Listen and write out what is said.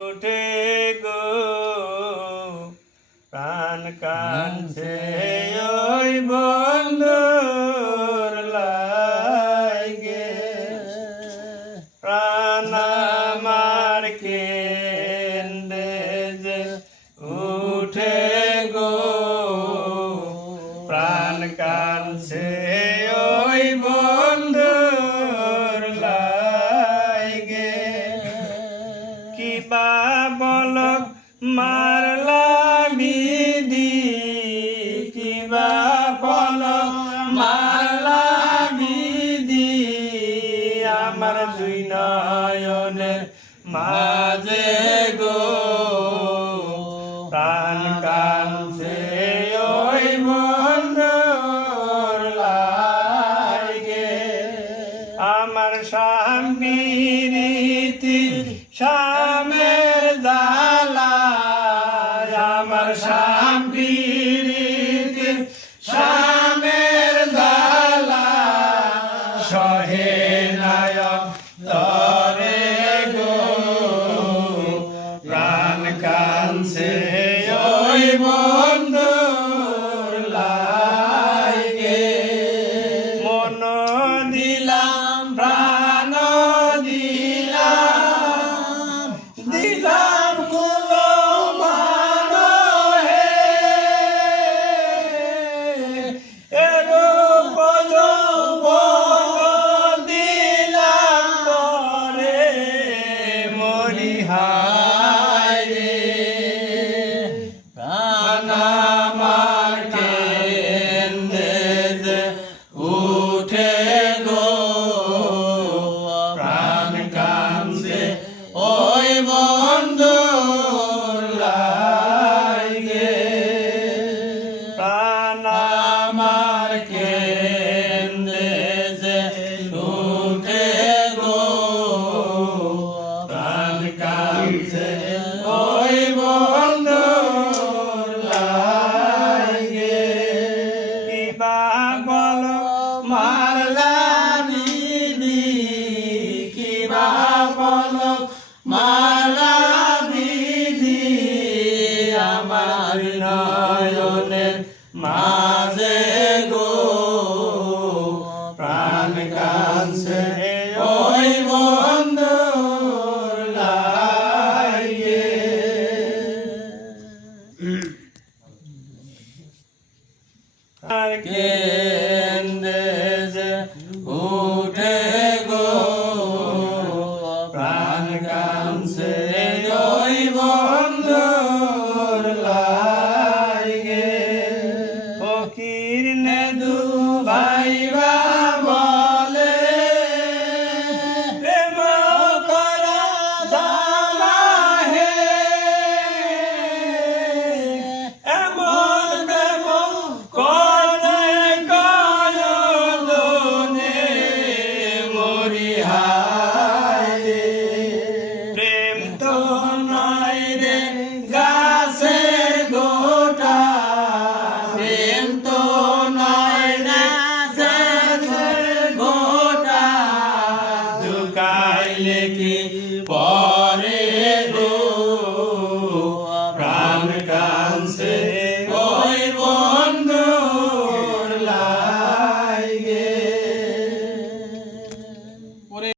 উঠে গো প্রাণ কাঁদছে ওই বন্ধুর লাগে প্রাণ আমার কেন্দে যে উঠে গো প্রাণ কাঁদছে ওই বন্ধুর লাগে কিবা বলক মারলা বিধি কিবা বলক মারলা বিধি আমার দুই নয়নের মাঝে গো প্রাণ কাঁদছে ওই বন্ধুর লাগে আমার স্বামীরীতি স্বামের জালা আমার স্বামীরীতি স্বামের জালা সহে নায়ক তরে গো প্রাণ কাঁদছে ওই বন্ধুর লাগে মন দিলাম প্রাণ দিলাম দিলাম কুলো মান হে এরূপ যৌবন দিলাম তরে মরি হায় রে প্রাণ আমার কেন্দে যে উঠে গো প্রাণ কাঁদছে ওই বন্ধুর লাগে প্রাণ আমার কেন্দে যে উঠে গো প্রাণ কাঁদছে ওই বন্ধুর লাগে কিবা বল মারলা বিধি কিবা বল মারলা বিধি আমার নয়নের মাঝে গো প্রাণ কাঁদছে ওই বন্ধুর লাগে আর কেন্দে যে উঠে গো প্রাণ কাঁদছে ওই বন্ধুর লাগে ফকির নেদু ভাইবা বলে প্রেম করা জানা হে এমন প্রেম করে কয়জনে মরি হায় রে প্রেম তো নয় রে গাছের গোটা প্রেম তো নয় রে গাছের গোটা ঝুকাইলে কি